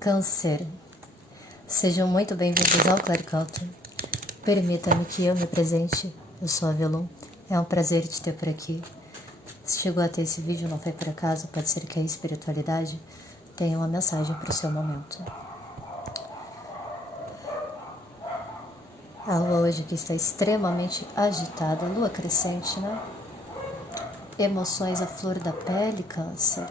Câncer, sejam muito bem-vindos ao Claricanto. Permita-me que eu me apresente. Eu sou a Velum. É um prazer te ter por aqui. Se chegou até esse vídeo, não foi por acaso, pode ser que a espiritualidade tenha uma mensagem para o seu momento. A lua hoje aqui está extremamente agitada, lua crescente, né? Emoções à flor da pele, Câncer.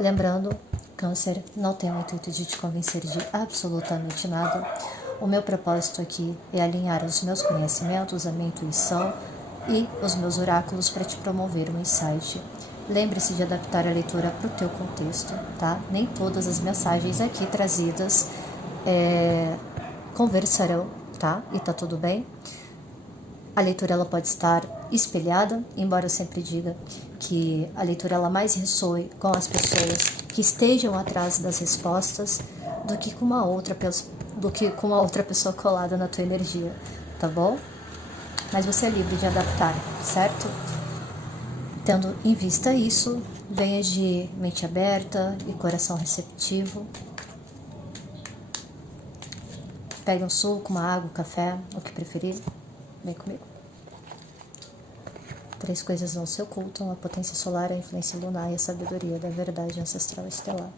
Lembrando, Câncer, não tenho o intuito de te convencer de absolutamente nada. O meu propósito aqui é alinhar os meus conhecimentos, a minha intuição e os meus oráculos para te promover um insight. Lembre-se de adaptar a leitura para o teu contexto, tá? Nem todas as mensagens aqui trazidas conversarão, tá? E tá tudo bem. A leitura ela pode estar espelhada, embora eu sempre diga que a leitura ela mais ressoe com as pessoas que estejam atrás das respostas do que com uma outra pessoa colada na tua energia, tá bom? Mas você é livre de adaptar, certo? Tendo em vista isso, venha de mente aberta e coração receptivo. Pegue um suco, uma água, um café, o que preferir. Vem comigo. 3 coisas não se ocultam: a potência solar, a influência lunar e a sabedoria da verdade ancestral estelar.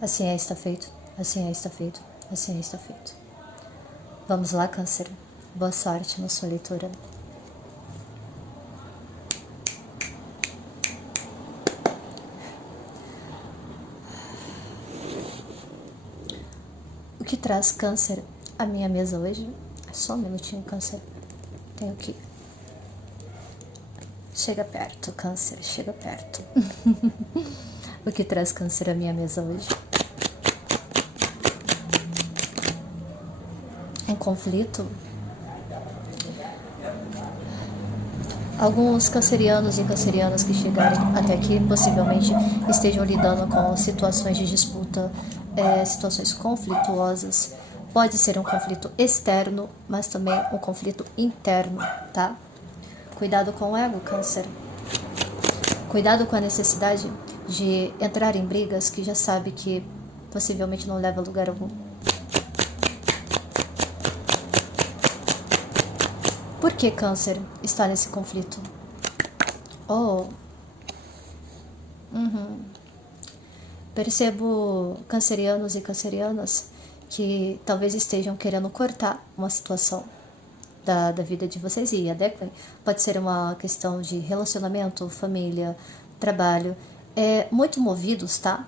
Assim é, está feito. Assim é, está feito. Assim é, está feito. Vamos lá, Câncer. Boa sorte na sua leitura. O que traz, Câncer, a minha mesa hoje? Só um minutinho, Câncer. Tenho que... Chega perto, Câncer. Chega perto. O que traz, Câncer, a minha mesa hoje? Em conflito. Alguns cancerianos e cancerianas que chegarem até aqui possivelmente estejam lidando com situações de disputa, situações conflituosas. Pode ser um conflito externo, mas também um conflito interno, tá? Cuidado com o ego, Câncer. Cuidado com a necessidade de entrar em brigas que já sabe que possivelmente não leva a lugar algum. Por que, Câncer, está nesse conflito? Percebo cancerianos e cancerianas que talvez estejam querendo cortar uma situação da vida de vocês e adequem. Pode ser uma questão de relacionamento, família, trabalho, muito movidos, tá?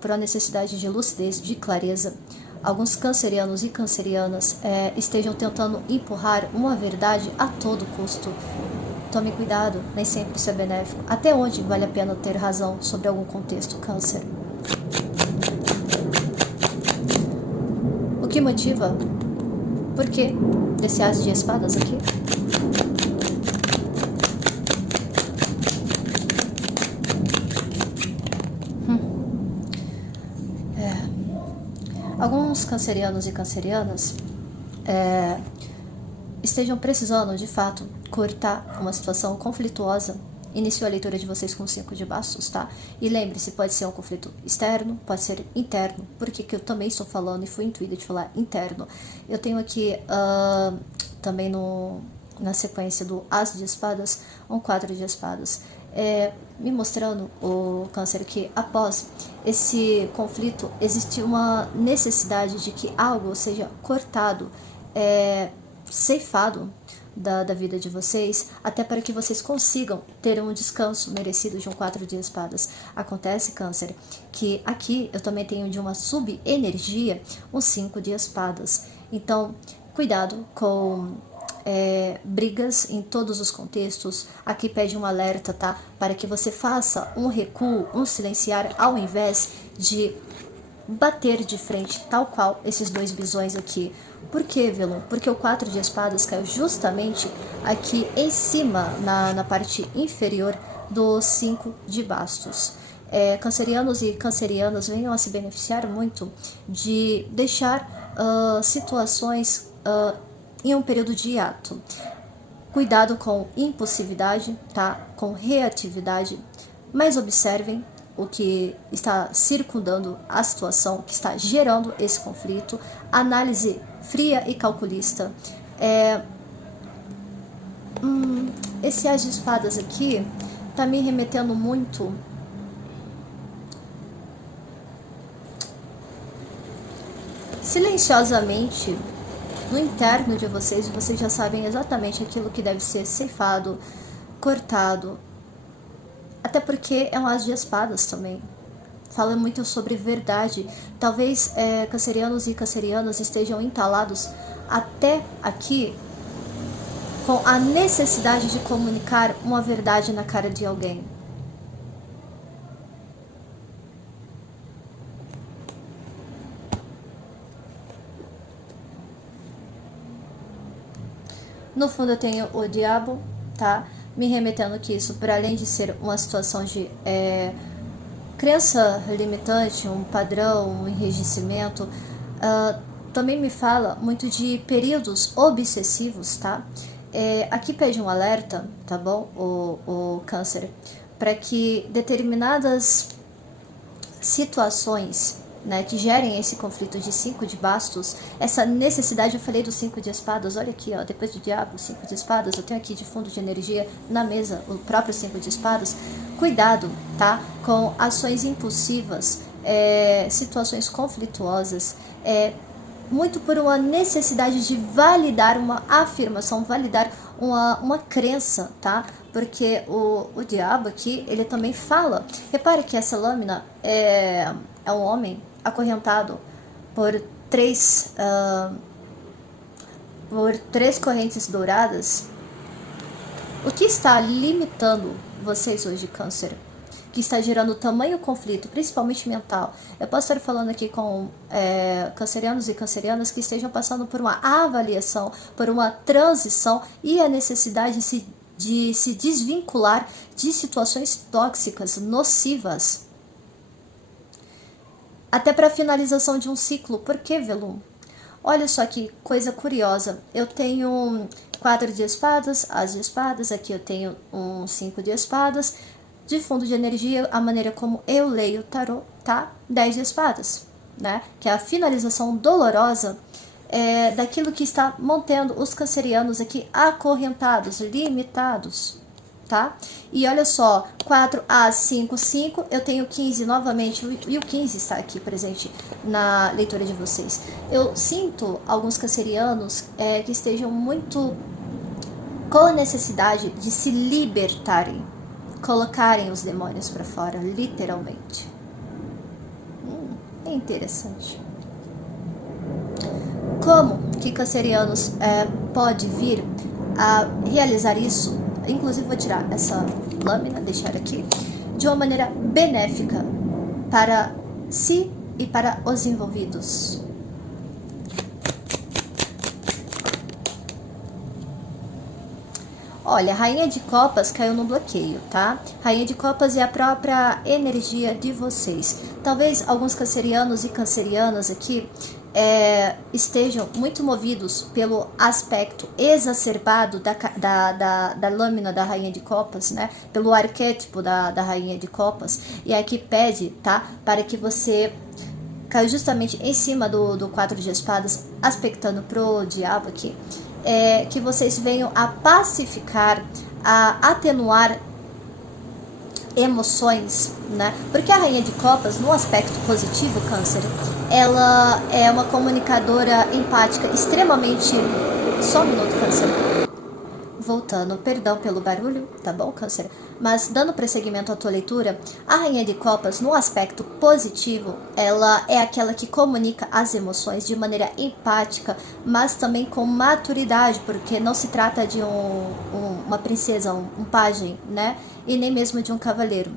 Por uma necessidade de lucidez, de clareza. Alguns cancerianos e cancerianas estejam tentando empurrar uma verdade a todo custo. Tome cuidado, nem sempre isso é benéfico. Até onde vale a pena ter razão sobre algum contexto, Câncer? O que motiva? Por quê desse as de espadas aqui? Alguns cancerianos e cancerianas estejam precisando, de fato, cortar uma situação conflituosa. Iniciou a leitura de vocês com 5 de bastos, tá? E lembre-se, pode ser um conflito externo, pode ser interno. Por que eu também estou falando e fui intuída de falar interno? Eu tenho aqui também na sequência do As de Espadas, um 4 de Espadas. Me mostrando, o Câncer, que após esse conflito existe uma necessidade de que algo seja cortado, ceifado da vida de vocês, até para que vocês consigam ter um descanso merecido de um 4 de espadas. Acontece, Câncer, que aqui eu também tenho de uma subenergia um 5 de espadas. Então, cuidado com brigas em todos os contextos. Aqui pede um alerta, tá? Para que você faça um recuo, um silenciar, ao invés de bater de frente, tal qual esses dois bisões aqui. Por que, Velum? Porque o 4 de espadas caiu justamente aqui em cima, na parte inferior do 5 de bastos. Cancerianos e cancerianas venham a se beneficiar muito de deixar situações em um período de hiato. Cuidado com impulsividade, tá? Com reatividade, mas observem o que está circundando a situação, que está gerando esse conflito. Análise fria e calculista. Esse As de Espadas aqui tá me remetendo muito silenciosamente no interno de vocês. Vocês já sabem exatamente aquilo que deve ser ceifado, cortado. Até porque é um As de Espadas também. Fala muito sobre verdade. Talvez cancerianos e cancerianas estejam entalados até aqui com a necessidade de comunicar uma verdade na cara de alguém. No fundo eu tenho o diabo, tá? Me remetendo que isso, por além de ser uma situação de crença limitante, um padrão, um enrijecimento, também me fala muito de períodos obsessivos, tá? Aqui pede um alerta, tá bom, o câncer, para que determinadas situações, né, que gerem esse conflito de 5 de bastos, essa necessidade, eu falei do 5 de espadas, olha aqui, ó, depois do diabo, 5 de espadas, eu tenho aqui de fundo de energia na mesa, o próprio 5 de espadas. Cuidado, tá, com ações impulsivas, situações conflituosas, muito por uma necessidade de validar uma afirmação, validar uma crença, tá? Porque o diabo aqui, ele também fala. Repare que essa lâmina é um homem acorrentado por três correntes douradas. O que está limitando vocês hoje, câncer? Que está gerando tamanho conflito, principalmente mental. Eu posso estar falando aqui com cancerianos e cancerianas que estejam passando por uma avaliação, por uma transição e a necessidade de se desvincular de situações tóxicas, nocivas. Até para a finalização de um ciclo. Por que, Velum? Olha só que coisa curiosa. Eu tenho 4 de espadas, As de espadas, aqui eu tenho um 5 de espadas. De fundo de energia, a maneira como eu leio o tarô, tá? 10 de espadas, né? Que é a finalização dolorosa daquilo que está mantendo os cancerianos aqui acorrentados, limitados, tá? E olha só, 4 a 5, 5, eu tenho 15 novamente, e o 15 está aqui presente na leitura de vocês. Eu sinto alguns cancerianos que estejam muito com a necessidade de se libertarem, colocarem os demônios para fora, literalmente. É interessante. Como que cancerianos pode vir a realizar isso? Inclusive vou tirar essa lâmina, deixar aqui, de uma maneira benéfica para si e para os envolvidos. Olha, Rainha de Copas caiu no bloqueio, tá? Rainha de Copas é a própria energia de vocês. Talvez alguns cancerianos e cancerianas aqui estejam muito movidos pelo aspecto exacerbado da lâmina da Rainha de Copas, né? Pelo arquétipo da Rainha de Copas. E aqui pede, tá? Para que você caiu justamente em cima do 4 de espadas, aspectando pro diabo aqui. Que vocês venham a pacificar, a atenuar emoções, né? Porque a Rainha de Copas, no aspecto positivo, câncer, ela é uma comunicadora empática extremamente... Só um minuto, câncer. voltando, perdão pelo barulho, tá bom, Câncer? Mas dando prosseguimento à tua leitura, a Rainha de Copas, no aspecto positivo, ela é aquela que comunica as emoções de maneira empática, mas também com maturidade, porque não se trata de uma princesa, um pajem, né? E nem mesmo de um cavaleiro.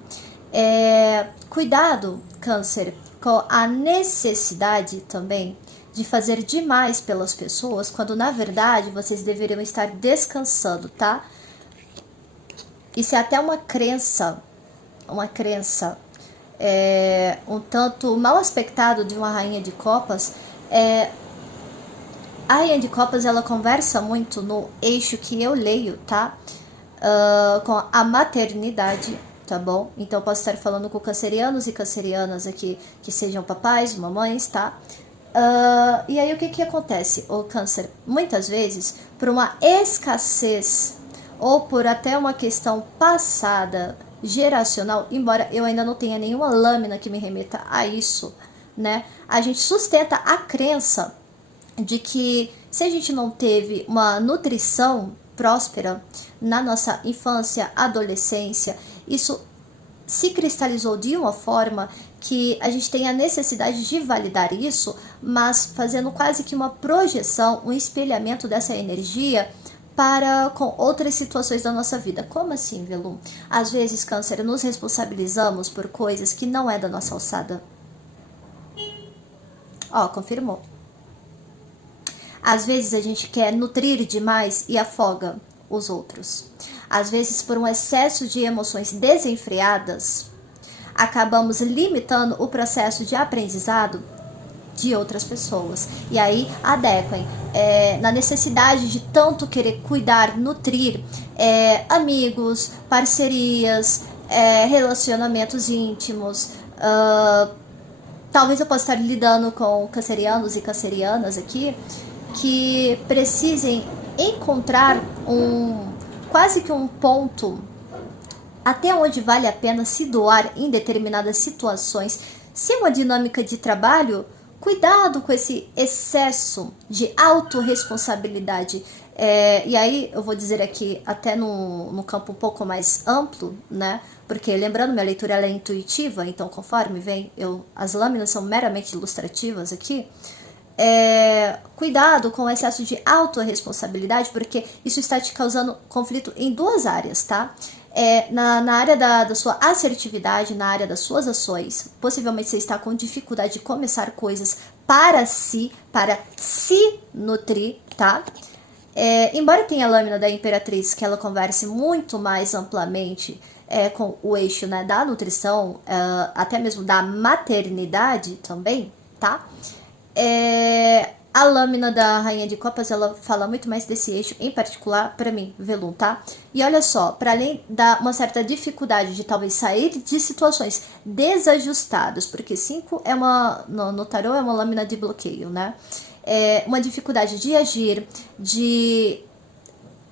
Cuidado, Câncer, com a necessidade também de fazer demais pelas pessoas, quando na verdade vocês deveriam estar descansando, tá? Isso é até uma crença um tanto mal aspectado de uma Rainha de Copas. A Rainha de Copas, ela conversa muito no eixo que eu leio, tá? Com a maternidade, tá bom? Então eu posso estar falando com cancerianos e cancerianas aqui, que sejam papais, mamães, tá? E aí o que acontece, o Câncer? Muitas vezes, por uma escassez ou por até uma questão passada, geracional, embora eu ainda não tenha nenhuma lâmina que me remeta a isso, né? A gente sustenta a crença de que se a gente não teve uma nutrição próspera na nossa infância, adolescência, isso se cristalizou de uma forma que a gente tem a necessidade de validar isso, mas fazendo quase que uma projeção, um espelhamento dessa energia para com outras situações da nossa vida. Como assim, Velu? Às vezes, Câncer, nos responsabilizamos por coisas que não é da nossa alçada. Confirmou. Às vezes a gente quer nutrir demais e afoga os outros. Às vezes, por um excesso de emoções desenfreadas, acabamos limitando o processo de aprendizado de outras pessoas. E aí adequem na necessidade de tanto querer cuidar, nutrir amigos, parcerias, relacionamentos íntimos. Talvez eu possa estar lidando com cancerianos e cancerianas aqui que precisem encontrar quase que um ponto até onde vale a pena se doar em determinadas situações. Se é uma dinâmica de trabalho, cuidado com esse excesso de autorresponsabilidade. E aí eu vou dizer aqui até no campo um pouco mais amplo, né? Porque lembrando, minha leitura ela é intuitiva, então conforme vem, as lâminas são meramente ilustrativas aqui. Cuidado com o excesso de autorresponsabilidade, porque isso está te causando conflito em duas áreas, tá? Na área da sua assertividade, na área das suas ações. Possivelmente você está com dificuldade de começar coisas para se nutrir, tá? Embora tenha a lâmina da Imperatriz, que ela converse muito mais amplamente com o eixo, né, da nutrição, até mesmo da maternidade também, tá? A lâmina da Rainha de Copas, ela fala muito mais desse eixo, em particular para mim, Velum, tá? E olha só, para além da uma certa dificuldade de talvez sair de situações desajustadas, porque 5 no tarô é uma lâmina de bloqueio, né? Uma dificuldade de agir, de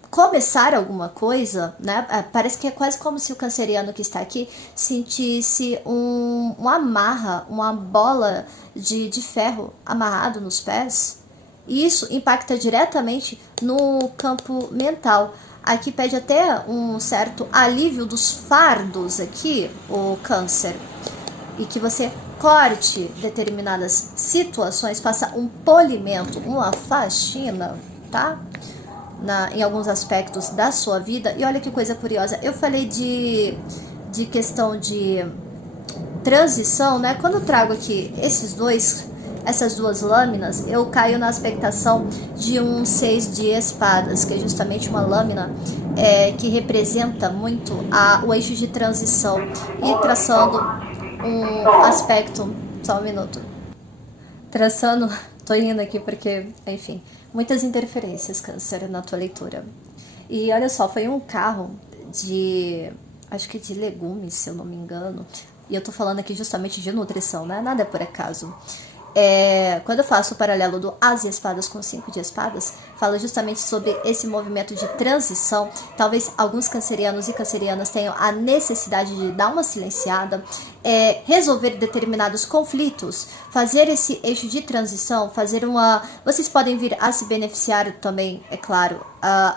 começar alguma coisa, né? Parece que é quase como se o canceriano que está aqui sentisse uma amarra, uma bola de ferro amarrado nos pés. E isso impacta diretamente no campo mental. Aqui pede até um certo alívio dos fardos aqui, o Câncer. E que você corte determinadas situações, faça um polimento, uma faxina, tá? Em alguns aspectos da sua vida. E olha que coisa curiosa, eu falei de questão de transição, né? Quando eu trago aqui essas duas lâminas, eu caio na aspectação de um 6 de espadas, que é justamente uma lâmina que representa muito o eixo de transição, e traçando um aspecto, só um minuto, tô indo aqui porque, enfim, muitas interferências, Câncer, na tua leitura. E olha só, foi um carro acho que de legumes, se eu não me engano. E eu tô falando aqui justamente de nutrição, né? Nada é por acaso. Quando eu faço o paralelo do As e Espadas com 5 de Espadas, fala justamente sobre esse movimento de transição. Talvez alguns cancerianos e cancerianas tenham a necessidade de dar uma silenciada, resolver determinados conflitos, fazer esse eixo de transição, fazer uma... Vocês podem vir a se beneficiar também, é claro,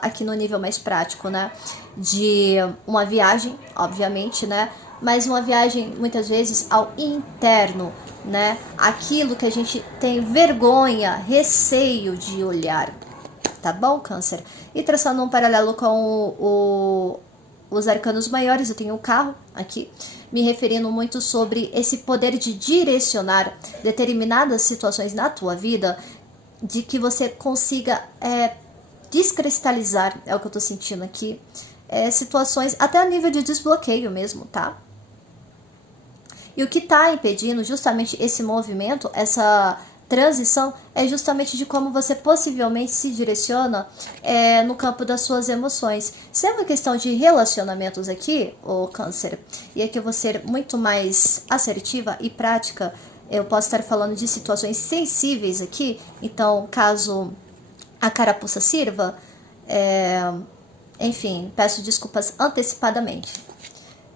aqui no nível mais prático, né? De uma viagem, obviamente, né? Mas uma viagem muitas vezes ao interno, né? Aquilo que a gente tem vergonha, receio de olhar, tá bom, Câncer? E traçando um paralelo com os arcanos maiores, eu tenho o carro aqui, me referindo muito sobre esse poder de direcionar determinadas situações na tua vida, de que você consiga descristalizar, é o que eu tô sentindo aqui, situações até a nível de desbloqueio mesmo, tá? E o que está impedindo justamente esse movimento, essa transição, é justamente de como você possivelmente se direciona no campo das suas emoções. Se é uma questão de relacionamentos aqui, ô Câncer, e aqui eu vou ser muito mais assertiva e prática, eu posso estar falando de situações sensíveis aqui, então caso a carapuça sirva, enfim, peço desculpas antecipadamente.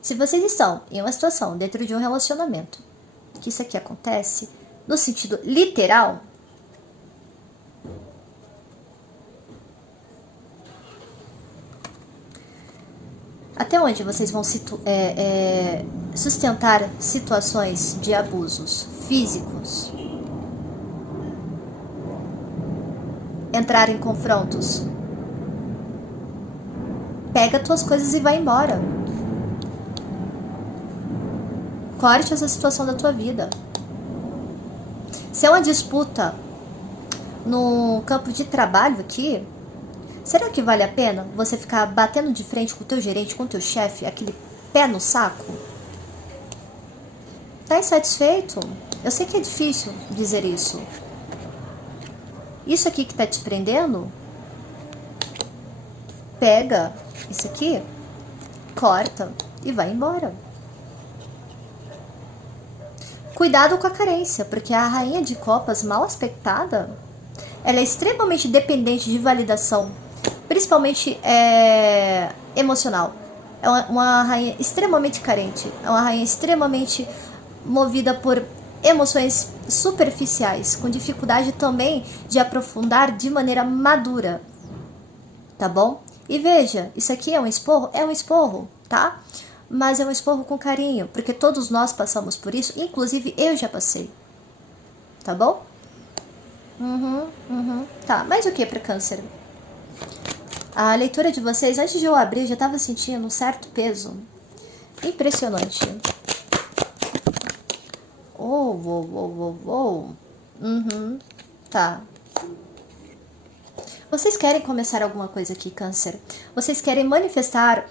Se vocês estão em uma situação dentro de um relacionamento, que isso aqui acontece, no sentido literal, até onde vocês vão sustentar situações de abusos físicos? Entrar em confrontos? Pega tuas coisas e vai embora. Corte essa situação da tua vida. Se é uma disputa no campo de trabalho aqui, será que vale a pena você ficar batendo de frente com o teu gerente, com o teu chefe, aquele pé no saco? Tá insatisfeito? Eu sei que é difícil dizer isso. Isso aqui que tá te prendendo? Pega isso aqui, corta e vai embora. Cuidado com a carência, porque a rainha de copas mal aspectada, ela é extremamente dependente de validação, principalmente emocional. É uma rainha extremamente carente, é uma rainha extremamente movida por emoções superficiais, com dificuldade também de aprofundar de maneira madura, tá bom? E veja, isso aqui é um esporro, tá? Mas é um esporro com carinho, porque todos nós passamos por isso, inclusive eu já passei, tá bom? Tá, mas o que para Câncer? A leitura de vocês, antes de eu abrir, eu já estava sentindo um certo peso. Impressionante. Tá. Vocês querem começar alguma coisa aqui, Câncer? Vocês querem manifestar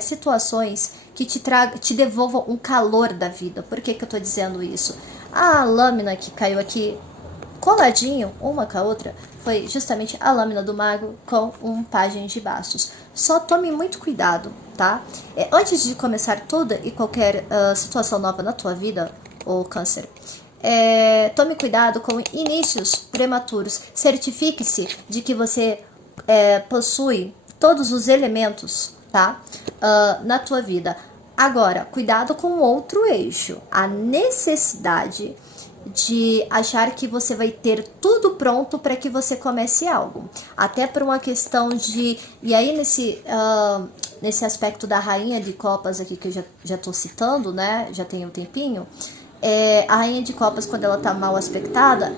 situações que te devolvam um calor da vida. Por que eu tô dizendo isso? A lâmina que caiu aqui, coladinho, uma com a outra, foi justamente a lâmina do mago com um pajem de bastos. Só tome muito cuidado, tá? Antes de começar toda e qualquer situação nova na tua vida, ô Câncer, tome cuidado com inícios prematuros. Certifique-se de que você possui todos os elementos, tá? Na tua vida. Agora, cuidado com outro eixo. A necessidade de achar que você vai ter tudo pronto para que você comece algo. Até por uma questão de... E aí, nesse aspecto da rainha de copas aqui, que eu já tô citando, né? Já tem um tempinho. A rainha de copas, quando ela tá mal aspectada,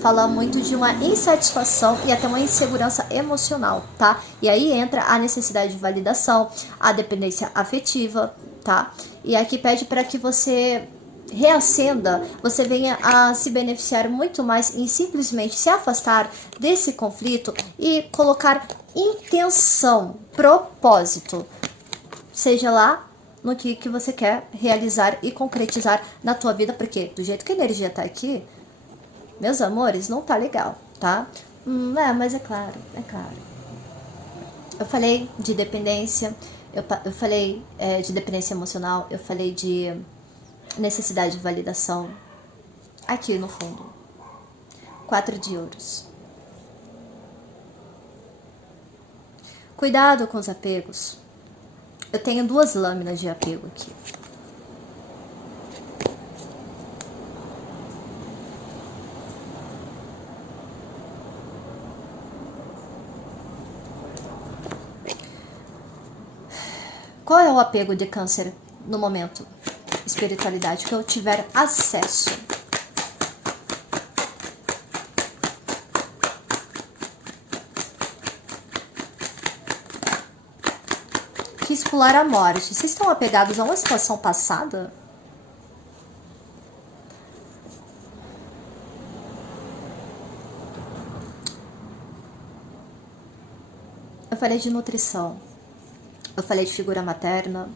fala muito de uma insatisfação e até uma insegurança emocional, tá? E aí entra a necessidade de validação, a dependência afetiva, tá? E aqui pede para que você reacenda, você venha a se beneficiar muito mais em simplesmente se afastar desse conflito e colocar intenção, propósito, seja lá no que você quer realizar e concretizar na tua vida, porque do jeito que a energia tá aqui, meus amores, não tá legal, tá? Mas é claro. Eu falei de dependência, eu falei de dependência emocional, eu falei de necessidade de validação. aqui no fundo. 4 de ouros. Cuidado com os apegos. Eu tenho 2 lâminas de apego aqui. Qual é o apego de Câncer no momento? Espiritualidade, que eu tiver acesso. Quis pular a morte. Vocês estão apegados a uma situação passada? Eu falei de nutrição. Eu falei de figura materna.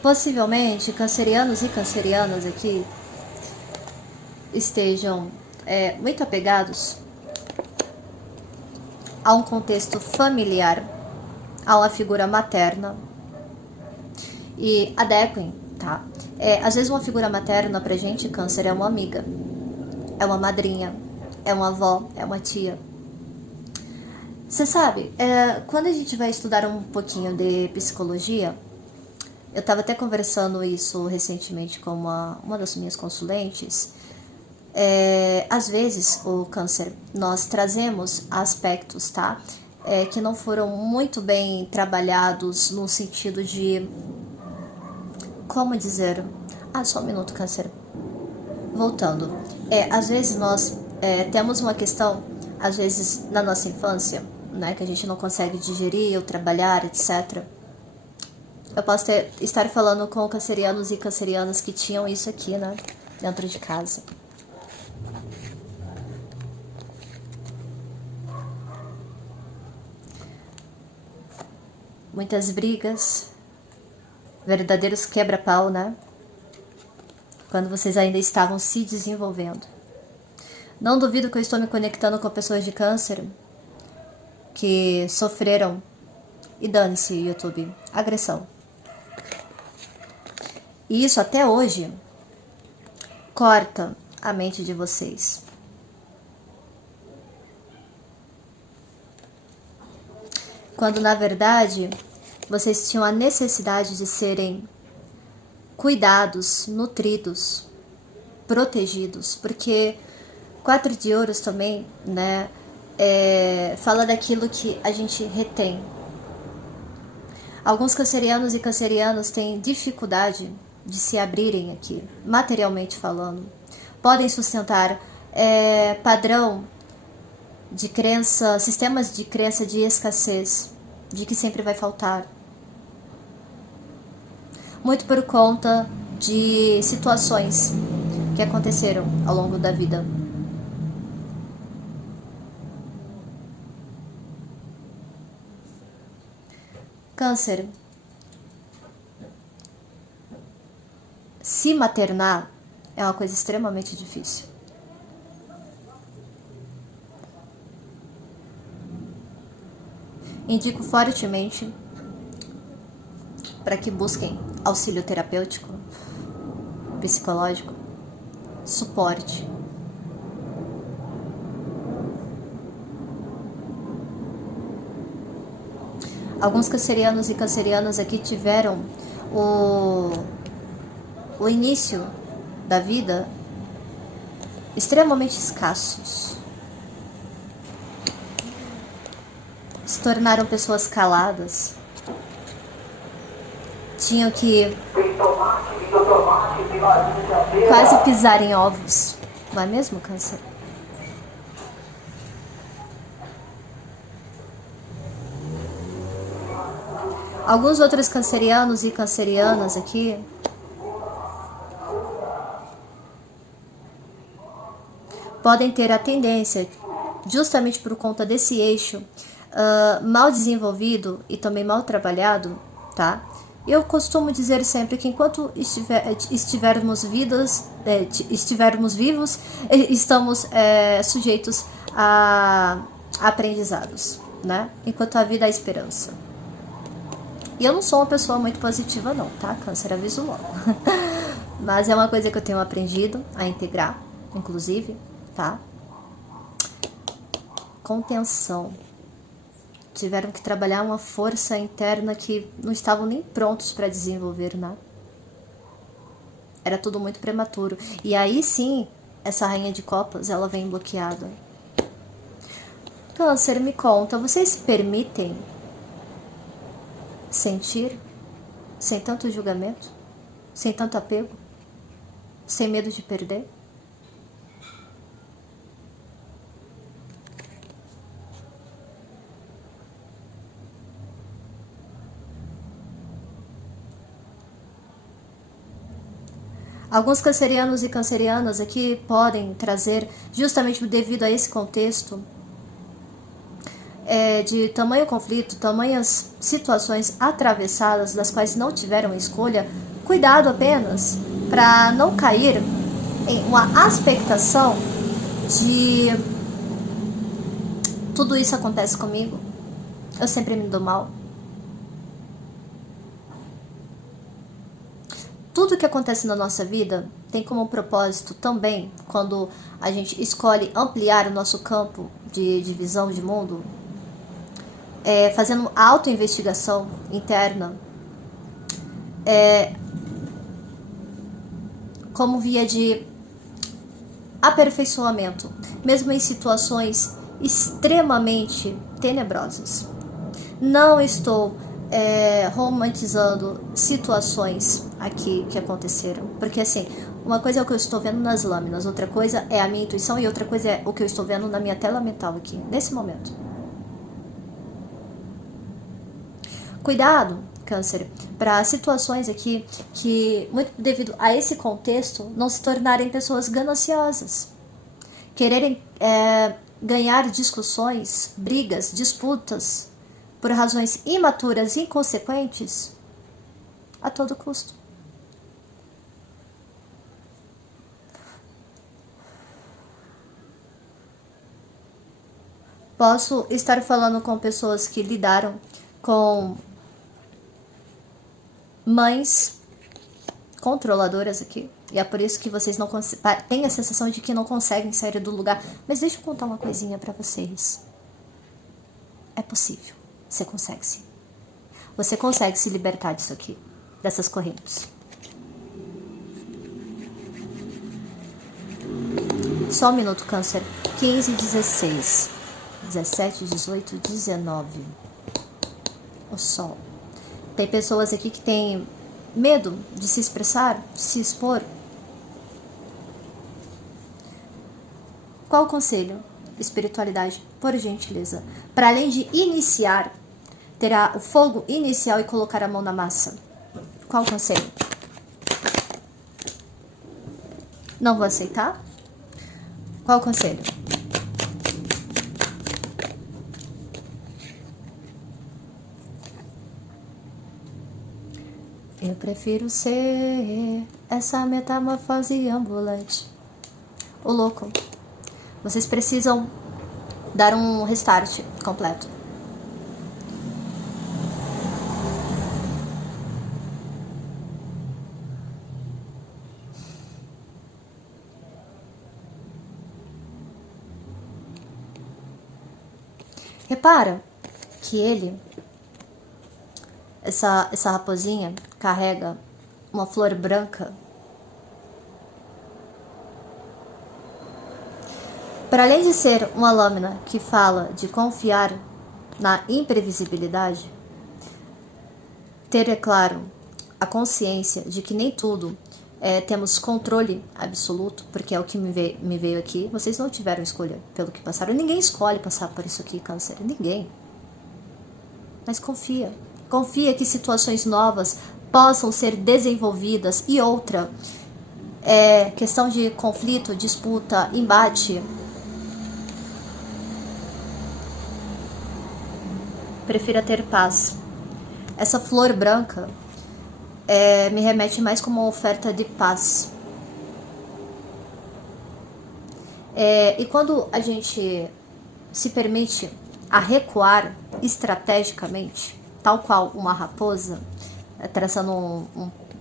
Possivelmente, cancerianos e cancerianas aqui estejam muito apegados a um contexto familiar, a uma figura materna. E adequem, tá? Às vezes uma figura materna pra gente, Câncer, é uma amiga, é uma madrinha, é uma avó, é uma tia. Você sabe, quando a gente vai estudar um pouquinho de psicologia, eu estava até conversando isso recentemente com uma das minhas consulentes. Às vezes, o Câncer, nós trazemos aspectos, tá? Que não foram muito bem trabalhados no sentido de... Como dizer? Só um minuto, Câncer. Voltando. Às vezes nós temos uma questão, às vezes na nossa infância, né, que a gente não consegue digerir ou trabalhar, etc. Eu posso estar falando com cancerianos e cancerianas que tinham isso aqui, né, dentro de casa. Muitas brigas, verdadeiros quebra-pau, né? Quando vocês ainda estavam se desenvolvendo. Não duvido que eu estou me conectando com pessoas de Câncer que sofreram, e dane-se, YouTube, agressão. E isso até hoje corta a mente de vocês. Quando na verdade vocês tinham a necessidade de serem cuidados, nutridos, protegidos, porque 4 de ouros também, né, fala daquilo que a gente retém. Alguns cancerianos e cancerianas têm dificuldade de se abrirem aqui, materialmente falando. Podem sustentar padrão de crença, sistemas de crença de escassez, de que sempre vai faltar. Muito por conta de situações que aconteceram ao longo da vida. Câncer. Se maternar é uma coisa extremamente difícil. Indico fortemente para que busquem auxílio terapêutico, psicológico, suporte. Alguns cancerianos e cancerianas aqui tiveram o início da vida extremamente escassos. Se tornaram pessoas caladas. Tinham que quase pisar em ovos. Não é mesmo, Câncer? Alguns outros cancerianos e cancerianas aqui podem ter a tendência, justamente por conta desse eixo mal desenvolvido e também mal trabalhado, tá? Eu costumo dizer sempre que enquanto estivermos vivos, estamos sujeitos a aprendizados, né? Enquanto a vida há esperança. E eu não sou uma pessoa muito positiva não, tá? Câncer, aviso logo. mas é uma coisa que eu tenho aprendido a integrar, inclusive, tá? Contenção. Tiveram que trabalhar uma força interna que não estavam nem prontos para desenvolver, né? Era tudo muito prematuro. E aí sim, essa rainha de copas, ela vem bloqueada. Câncer, me conta, vocês permitem sentir sem tanto julgamento, sem tanto apego, sem medo de perder? Alguns cancerianos e cancerianas aqui podem trazer, justamente devido a esse contexto, de tamanho conflito, tamanhas situações atravessadas, das quais não tiveram escolha, cuidado apenas para não cair em uma expectação de tudo isso acontece comigo, eu sempre me dou mal. Tudo que acontece na nossa vida tem como propósito também, quando a gente escolhe ampliar o nosso campo de visão de mundo, fazendo autoinvestigação interna, como via de aperfeiçoamento, mesmo em situações extremamente tenebrosas. Não estou romantizando situações aqui que aconteceram, porque assim, uma coisa é o que eu estou vendo nas lâminas, outra coisa é a minha intuição e outra coisa é o que eu estou vendo na minha tela mental aqui, nesse momento. Cuidado, Câncer, para situações aqui que, muito devido a esse contexto, não se tornarem pessoas gananciosas, quererem ganhar discussões, brigas, disputas, por razões imaturas e inconsequentes, a todo custo. Posso estar falando com pessoas que lidaram com mães controladoras aqui. E é por isso que vocês não têm a sensação de que não conseguem sair do lugar. Mas deixa eu contar uma coisinha pra vocês. É possível. Você consegue sim. Você consegue se libertar disso aqui. Dessas correntes. Só um minuto, Câncer. 15, 16, 17, 18, 19. O Sol. Tem pessoas aqui que têm medo de se expressar, de se expor. Qual o conselho? Espiritualidade, por gentileza. Para além de iniciar, terá o fogo inicial e colocar a mão na massa. Qual o conselho? Não vou aceitar? Qual o conselho? Eu prefiro ser essa metamorfose ambulante. O louco. Vocês precisam dar um restart completo. Repara que essa raposinha, carrega uma flor branca. Para além de ser uma lâmina que fala de confiar na imprevisibilidade, ter, é claro, a consciência de que nem tudo temos controle absoluto, porque é o que me veio aqui. Vocês não tiveram escolha pelo que passaram. Ninguém escolhe passar por isso aqui, Câncer. Ninguém. Mas confia. Confia que situações novas possam ser desenvolvidas. E outra, questão de conflito, disputa, embate. Prefira ter paz. Essa flor branca me remete mais como uma oferta de paz. E quando a gente se permite a recuar estrategicamente, tal qual uma raposa, traçando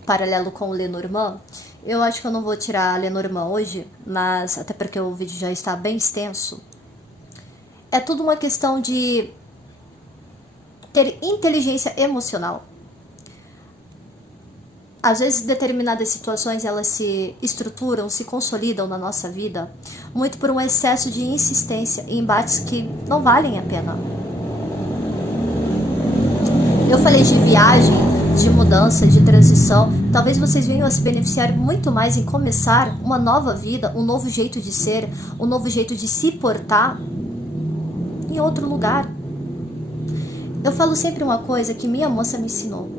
paralelo com o Lenormand. Eu acho que eu não vou tirar a Lenormand hoje, mas até porque o vídeo já está bem extenso. É tudo uma questão de ter inteligência emocional. Às vezes, determinadas situações, elas se estruturam, se consolidam na nossa vida, muito por um excesso de insistência em embates que não valem a pena. Eu falei de viagem, de mudança, de transição. Talvez vocês venham a se beneficiar muito mais em começar uma nova vida, um novo jeito de ser, um novo jeito de se portar em outro lugar. Eu falo sempre uma coisa que minha moça me ensinou.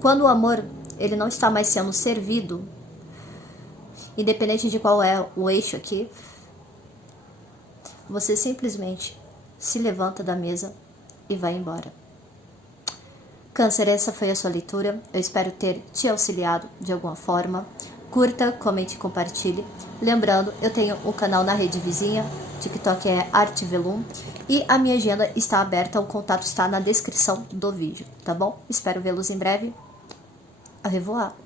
Quando o amor ele não está mais sendo servido, independente de qual é o eixo aqui, você simplesmente se levanta da mesa e vai embora. Câncer, essa foi a sua leitura. Eu espero ter te auxiliado de alguma forma. Curta, comente e compartilhe. Lembrando, eu tenho um canal na rede vizinha, TikTok é Artvelum, e a minha agenda está aberta, o contato está na descrição do vídeo, tá bom? Espero vê-los em breve. Au revoir!